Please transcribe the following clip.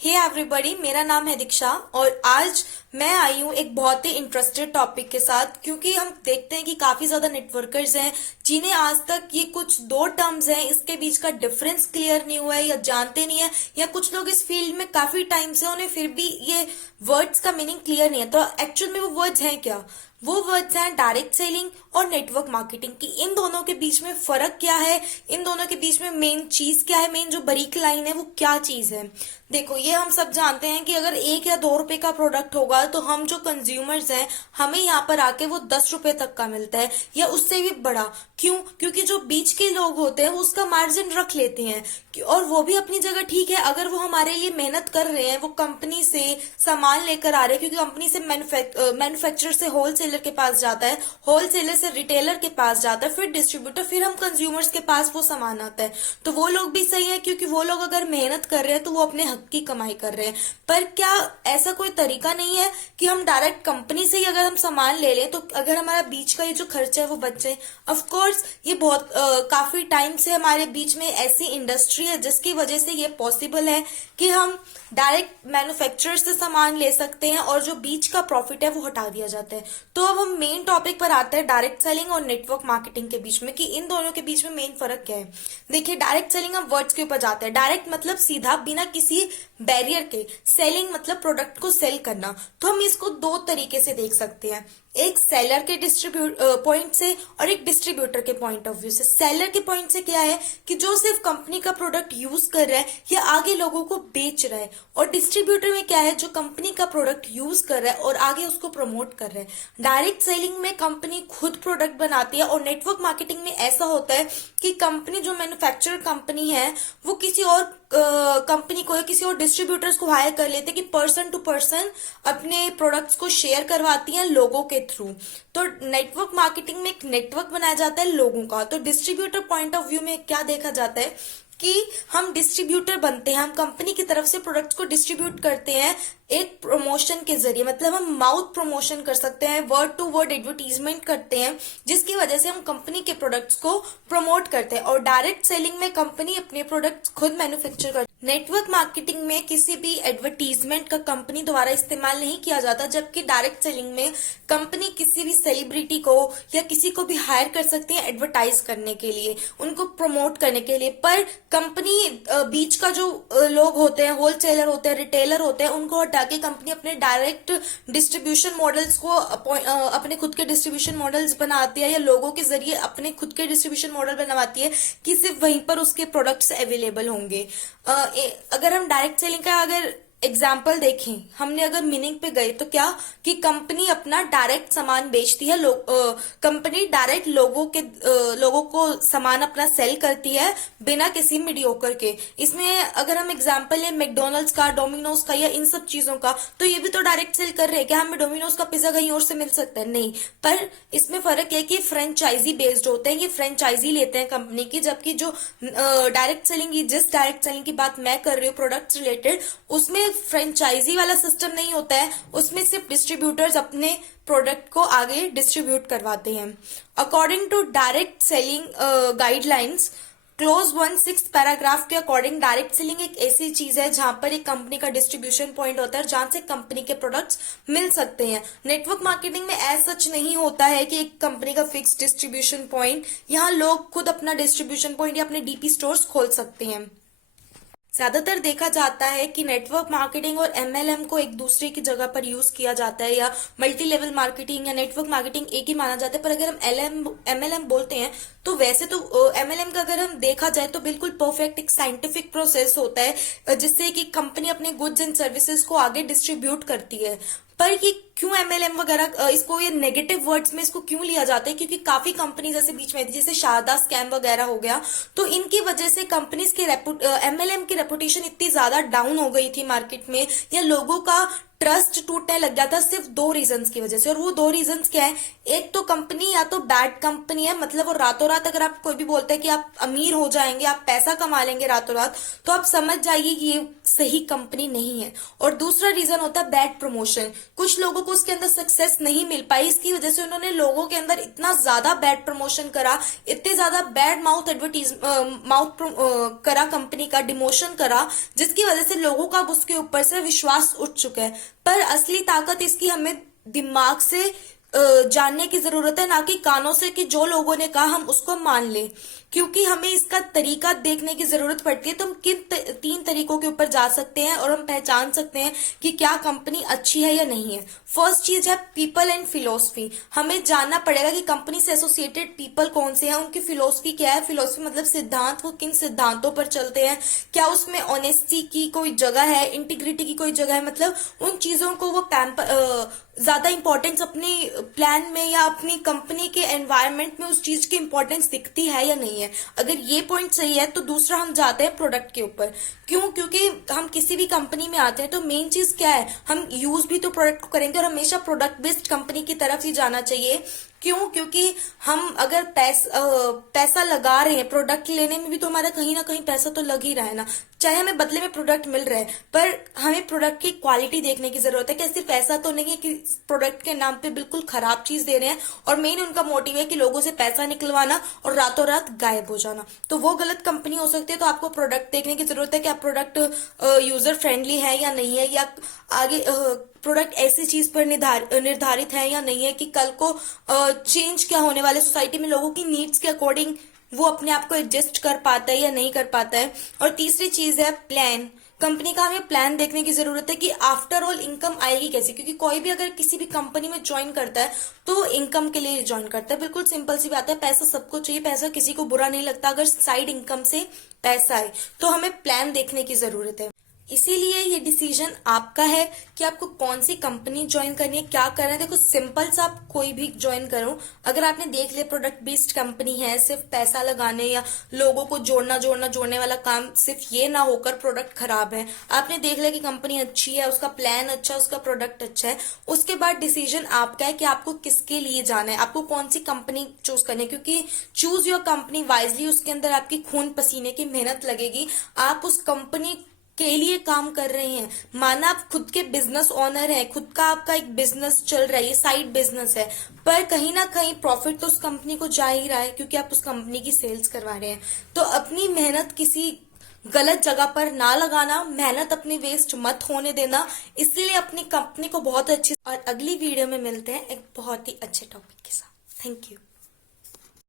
Hey everybody, मेरा नाम है दीक्षा और आज मैं आई हूँ एक बहुत ही इंटरेस्टेड टॉपिक के साथ, क्योंकि हम देखते हैं कि काफी ज्यादा नेटवर्कर्स हैं जिन्हें आज तक ये कुछ दो टर्म्स हैं इसके बीच का डिफरेंस क्लियर नहीं हुआ है या जानते नहीं है, या कुछ लोग इस फील्ड में काफी टाइम से उन्हें फिर भी ये वर्ड्स का मीनिंग क्लियर नहीं है। तो एक्चुअल में वो वर्ड्स हैं क्या? वो वर्ड्स हैं डायरेक्ट सेलिंग और नेटवर्क मार्केटिंग की। इन दोनों के बीच में फर्क क्या है, इन दोनों के बीच में मेन चीज क्या है, मेन जो बारीक लाइन है वो क्या चीज है। देखो, ये हम सब जानते हैं कि अगर 1 या 2 रुपए का प्रोडक्ट होगा तो हम जो कंज्यूमर्स हैं हमें यहाँ पर आके वो 10 रुपए तक का मिलता है या उससे भी बड़ा। क्यों? क्योंकि जो बीच के लोग होते हैं वो उसका मार्जिन रख लेते हैं, और वो भी अपनी जगह ठीक है। अगर वो हमारे लिए मेहनत कर रहे हैं, वो कंपनी से सामान लेकर आ रहे हैं, क्योंकि कंपनी से मैन्युफैक्चरर से होलसेलर के पास जाता है, होलसेलर से रिटेलर के पास जाता है, फिर डिस्ट्रीब्यूटर, फिर हम कंज्यूमर्स के पास वो सामान आता है। तो वो लोग भी सही है, क्योंकि वो लोग अगर मेहनत कर रहे हैं तो वो अपने हक की कमाई कर रहे हैं। पर क्या ऐसा कोई तरीका नहीं है कि हम डायरेक्ट कंपनी से ही अगर हम सामान ले लें तो अगर हमारा बीच का ये जो खर्चा है वो बच जाए? ऑफ कोर्स ये बहुत काफी टाइम से हमारे बीच में ऐसी इंडस्ट्री है जिसकी वजह से ये पॉसिबल है कि हम डायरेक्ट मैन्युफैक्चरर से सामान ले सकते हैं और जो बीच का प्रॉफिट है वो हटा दिया जाता है। तो अब हम मेन टॉपिक पर आते हैं, डायरेक्ट सेलिंग और नेटवर्क मार्केटिंग के बीच में, कि इन दोनों के बीच में मेन फर्क क्या है। देखिए, डायरेक्ट सेलिंग, हम वर्ड्स के ऊपर जाते हैं। डायरेक्ट मतलब सीधा, बिना किसी बैरियर के। सेलिंग मतलब प्रोडक्ट को सेल करना। तो हम इसको दो तरीके से देख सकते हैं, एक सेलर के पॉइंट से और एक डिस्ट्रीब्यूटर के पॉइंट ऑफ व्यू से। सेलर के पॉइंट से क्या है कि जो सिर्फ कंपनी का प्रोडक्ट यूज कर रहा है या आगे लोगों को बेच रहा है, और डिस्ट्रीब्यूटर में क्या है, जो कंपनी का प्रोडक्ट यूज कर रहा है और आगे उसको प्रमोट कर रहा है। डायरेक्ट सेलिंग में कंपनी खुद प्रोडक्ट बनाती है, और नेटवर्क मार्केटिंग में ऐसा होता है कि कंपनी, जो मैन्युफैक्चरर कंपनी है, वो किसी और कंपनी को या किसी और डिस्ट्रीब्यूटर्स को हायर कर लेते हैं कि पर्सन टू पर्सन अपने प्रोडक्ट्स को शेयर करवाती हैं लोगों के थ्रू। तो नेटवर्क मार्केटिंग में एक नेटवर्क बनाया जाता है लोगों का। तो डिस्ट्रीब्यूटर पॉइंट ऑफ व्यू में क्या देखा जाता है कि हम डिस्ट्रीब्यूटर बनते हैं, हम कंपनी की तरफ से प्रोडक्ट्स को डिस्ट्रीब्यूट करते हैं एक प्रमोशन के जरिए। मतलब हम माउथ प्रमोशन कर सकते हैं, वर्ड टू वर्ड एडवर्टीजमेंट करते हैं, जिसकी वजह से हम कंपनी के प्रोडक्ट्स को प्रमोट करते हैं। और डायरेक्ट सेलिंग में कंपनी अपने प्रोडक्ट्स खुद मैन्युफैक्चर करती है। नेटवर्क मार्केटिंग में किसी भी एडवर्टीजमेंट का कंपनी द्वारा इस्तेमाल नहीं किया जाता, जबकि डायरेक्ट सेलिंग में कंपनी किसी भी सेलिब्रिटी को या किसी को भी हायर कर सकती है एडवर्टाइज करने के लिए, उनको प्रमोट करने के लिए। पर कंपनी बीच का जो लोग होते हैं, होलसेलर होते हैं, रिटेलर होते हैं, उनको हटा के कंपनी अपने डायरेक्ट डिस्ट्रीब्यूशन मॉडल्स को अपने खुद के डिस्ट्रीब्यूशन मॉडल्स बनाती है, या लोगों के जरिए अपने खुद के डिस्ट्रीब्यूशन मॉडल बनवाती है कि सिर्फ वहीं पर उसके प्रोडक्ट्स अवेलेबल होंगे। अगर हम डायरेक्ट सेलिंग का अगर एग्जाम्पल देखें, हमने अगर मीनिंग पे गए तो क्या कि कंपनी अपना डायरेक्ट सामान बेचती है, कंपनी डायरेक्ट लोगों को सामान अपना सेल करती है बिना किसी मीडियोकर के। इसमें अगर हम एग्जाम्पल लें मैकडोनल्ड्स का, डोमिनोज का या इन सब चीजों का, तो ये भी तो डायरेक्ट सेल कर रहे हैं। क्या हमें डोमिनोज का पिज्जा कहीं और से मिल सकता है? नहीं। पर इसमें फर्क है कि फ्रेंचाइजी बेस्ड होते हैं, ये फ्रेंचाइजी लेते हैं कंपनी की, जबकि जो डायरेक्ट सेलिंग की, जिस डायरेक्ट सेलिंग की बात मैं कर रही हूँ प्रोडक्ट्स रिलेटेड, उसमें फ्रेंचाइजी वाला सिस्टम नहीं होता है। उसमें सिर्फ डिस्ट्रीब्यूटर्स अपने प्रोडक्ट को आगे डिस्ट्रीब्यूट करवाते हैं। According to direct selling guidelines clause 1/6 paragraph के अकॉर्डिंग, डायरेक्ट सेलिंग एक ऐसी चीज है जहां पर एक कंपनी का डिस्ट्रीब्यूशन पॉइंट होता है जहां से कंपनी के प्रोडक्ट्स मिल सकते हैं। नेटवर्क मार्केटिंग में ऐसा सच नहीं होता है कि एक कंपनी का फिक्स डिस्ट्रीब्यूशन पॉइंट, यहाँ लोग खुद अपना डिस्ट्रीब्यूशन पॉइंट या अपने डीपी स्टोर्स खोल सकते हैं। ज्यादातर देखा जाता है कि नेटवर्क मार्केटिंग और एमएलएम को एक दूसरे की जगह पर यूज किया जाता है, या मल्टी लेवल मार्केटिंग या नेटवर्क मार्केटिंग एक ही माना जाता है। पर अगर हम एमएलएम बोलते हैं तो वैसे तो एमएलएम का अगर हम देखा जाए तो बिल्कुल परफेक्ट एक साइंटिफिक प्रोसेस होता है, जिससे कि कंपनी अपने गुड्स एंड सर्विसेज को आगे डिस्ट्रीब्यूट करती है। पर ये क्यों एमएलएम वगैरह, इसको ये नेगेटिव वर्ड्स में इसको क्यों लिया जाता है? क्योंकि काफी कंपनी जैसे बीच में थी, जैसे शारदा स्कैम वगैरह हो गया, तो इनकी वजह से कंपनीज के एमएलएम की रेपुटेशन इतनी ज्यादा डाउन हो गई थी मार्केट में, या लोगों का ट्रस्ट टूटने लग गया था सिर्फ दो रीजंस की वजह से। और वो दो रीजंस क्या है? एक तो कंपनी या तो बैड कंपनी है, मतलब वो रातों रात अगर आप कोई भी बोलते हैं कि आप अमीर हो जाएंगे, आप पैसा कमा लेंगे रातों रात, तो आप समझ जाइए कि ये सही कंपनी नहीं है। और दूसरा रीजन होता है बैड प्रमोशन। कुछ लोगों को उसके अंदर सक्सेस नहीं मिल पाई, इसकी वजह से उन्होंने लोगों के अंदर इतना ज्यादा बैड प्रमोशन करा, इतने ज्यादा बैड माउथ करा, कंपनी का डिमोशन करा, जिसकी वजह से लोगों का अब उसके ऊपर से विश्वास उठ चुका है। पर असली ताकत इसकी हमें दिमाग से जानने की जरूरत है, ना कि कानों से कि जो लोगों ने कहा हम उसको मान ले। क्योंकि हमें इसका तरीका देखने की जरूरत पड़ती है। तो हम किन तीन तरीकों के ऊपर जा सकते हैं और हम पहचान सकते हैं कि क्या कंपनी अच्छी है या नहीं है। फर्स्ट चीज है पीपल एंड फिलोसफी। हमें जानना पड़ेगा कि कंपनी से एसोसिएटेड पीपल कौन से हैं, उनकी फिलोसफी क्या है। फिलोसफी मतलब सिद्धांत, वो किन सिद्धांतों पर चलते हैं, क्या उसमें ऑनेस्टी की कोई जगह है, इंटीग्रिटी की कोई जगह है, मतलब उन चीजों को वो ज्यादा इंपॉर्टेंस अपनी प्लान में या अपनी कंपनी के एनवायरनमेंट में उस चीज की इंपॉर्टेंस दिखती है या नहीं है। अगर ये पॉइंट सही है तो दूसरा हम जाते हैं प्रोडक्ट के ऊपर। क्यों? क्योंकि हम किसी भी कंपनी में आते हैं तो मेन चीज क्या है, हम यूज भी तो प्रोडक्ट को करेंगे, और हमेशा प्रोडक्ट बेस्ड कंपनी की तरफ ही जाना चाहिए। क्यों? क्योंकि हम अगर पैसा लगा रहे हैं प्रोडक्ट लेने में भी, तो हमारा कहीं ना कहीं पैसा तो लग ही रहा है ना, चाहे हमें बदले में प्रोडक्ट मिल रहा है। पर हमें प्रोडक्ट की क्वालिटी देखने की जरूरत है कि सिर्फ ऐसा तो नहीं है कि प्रोडक्ट के नाम पे बिल्कुल खराब चीज दे रहे हैं, और मेन उनका मोटिव है कि लोगों से पैसा निकलवाना और रातों रात गायब हो जाना। तो वो गलत कंपनी हो सकती है। तो आपको प्रोडक्ट देखने की जरूरत है कि आप प्रोडक्ट यूजर फ्रेंडली है या नहीं है, या आगे प्रोडक्ट ऐसी चीज पर निर्धारित है या नहीं है कि कल को चेंज क्या होने वाले सोसाइटी में, लोगों की नीड्स के अकॉर्डिंग वो अपने आप को एडजस्ट कर पाता है या नहीं कर पाता है। और तीसरी चीज है प्लान। कंपनी का हमें प्लान देखने की जरूरत है कि आफ्टर ऑल इनकम आएगी कैसे। क्योंकि कोई भी अगर किसी भी कंपनी में ज्वाइन करता है तो इनकम के लिए ज्वाइन करता है। बिल्कुल सिंपल सी बात है, पैसा सबको चाहिए, पैसा किसी को बुरा नहीं लगता अगर साइड इनकम से पैसा आए। तो हमें प्लान देखने की जरूरत है। इसीलिए ये डिसीजन आपका है कि आपको कौन सी कंपनी ज्वाइन करनी है, क्या करना है। देखो सिंपल सा, आप कोई भी ज्वाइन करो, अगर आपने देख लिया प्रोडक्ट बेस्ड कंपनी है, सिर्फ पैसा लगाने या लोगों को जोड़ने वाला काम सिर्फ ये ना होकर प्रोडक्ट खराब है, आपने देख लिया कि कंपनी अच्छी है, उसका प्लान अच्छा है, उसका प्रोडक्ट अच्छा है, उसके बाद डिसीजन आपका है कि आपको किसके लिए जाना है, आपको कौन सी कंपनी चूज करनी है। क्योंकि चूज योर कंपनी वाइजली, उसके अंदर आपकी खून पसीने की मेहनत लगेगी, आप उस कंपनी के लिए काम कर रहे हैं। माना आप खुद के बिजनेस ओनर हैं, खुद का आपका एक बिजनेस चल रहा है, ये साइड बिजनेस है, पर कहीं ना कहीं प्रॉफिट तो उस कंपनी को जा ही रहा है क्योंकि आप उस कंपनी की सेल्स करवा रहे हैं। तो अपनी मेहनत किसी गलत जगह पर ना लगाना, मेहनत अपनी वेस्ट मत होने देना। इसीलिए अपनी कंपनी को बहुत अच्छी, और अगली वीडियो में मिलते हैं एक बहुत ही अच्छे टॉपिक के साथ। Thank you.